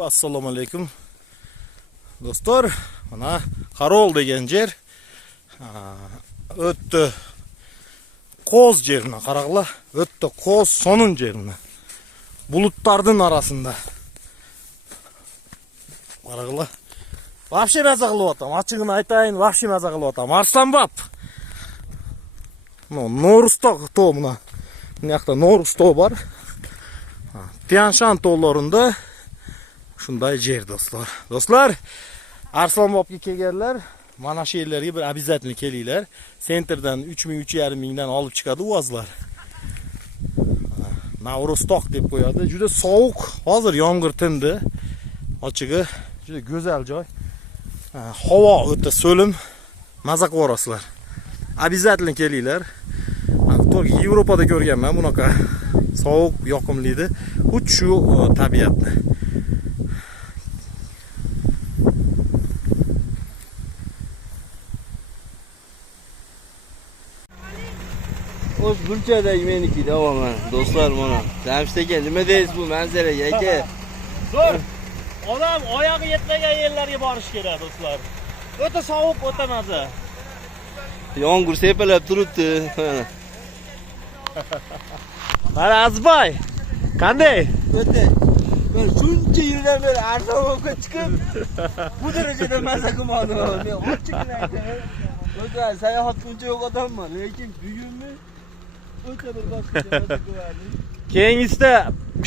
Assalomu alaykum. Do'stlar, mana Qarol degan yer. O'tdi qo'z yerini qaraqlar. O'tdi qo'z sonun yerini. Bulutlarning arasında. Qaraqlar. Vahşi maza qilyapman. Ochig'ini aytayin, vahşi maza qilyapman. Arslanbop. No'rustog' tog' buna. Bu yoqda No'rustog' bor. Tianshan tog'larida shunday yer do'stlar. Do'stlar, Arslanbopga kelganlar, mana shu yerlarga bir обязательно kelinglar. Sentrdan 3,5 mingdan olib chiqadi uvozlar. No'rustog' deb qo'yadi. Juda sovuq. Hozir yomg'ir tindi. Ochig'i juda go'zal joy. Havo o'ta so'lim. Maza qilarasizlar. Обязательно kelinglar. To'g'ri Yevropada ko'rganman bunaqa sovuq, yoqimli edi. Xuddi shu tabiatni. O'z Gulchada meniki davoman. Do'stlar mana. Jamshid aka, nima deysiz bu manzaraga aka? Zo'r. Odam oyog'i yetmagan yerlarga borish kerak do'stlar. O'ta sovuq, o'ta maza. Yomg'ir sepalab turibdi. Mana Azboy. Qanday? O'ta. Men shuncha yildan beri Arslanbopga chiqib bu darajada maza qilmadim. Men ochiqni aytaman. O'ta sayohat qiluvchi yo'q odamman, lekin bugunni o'ta bir boshqacha maza qilaman. Keyingisida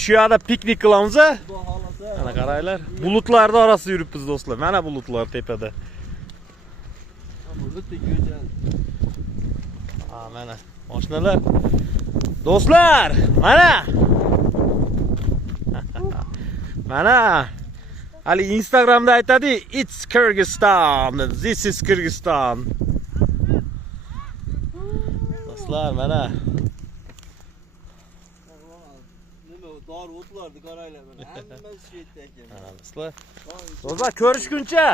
shu yerda piknik qilamiz. Xudo xolasa. Mana qaranglar. Bulutlarning orasida yuribmiz do'stlar. Mana bulutlar tepada. O'ta go'zal. Mana mashinalar. Do'stlar, mana. Mana. Ali Instagramda aytadi, "It's Kyrgyzstan. This is Kyrgyzstan." Do'stlar, mana. Nima dor o'tlarni qaranglar mana. Hammasi shu yerda ekan. Mana do'stlar. Do'stlar, ko'rishguncha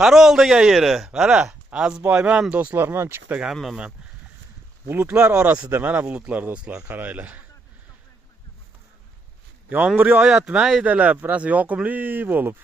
Qarol degan yeri. Mana Azboyman do'stlarman chiqdik hammaman. Bulutlar orasida, mana bulutlar do'stlar, qaranglar. Yomg'ir yog'yapti, maydalab, rosa yoqimli bo'lib.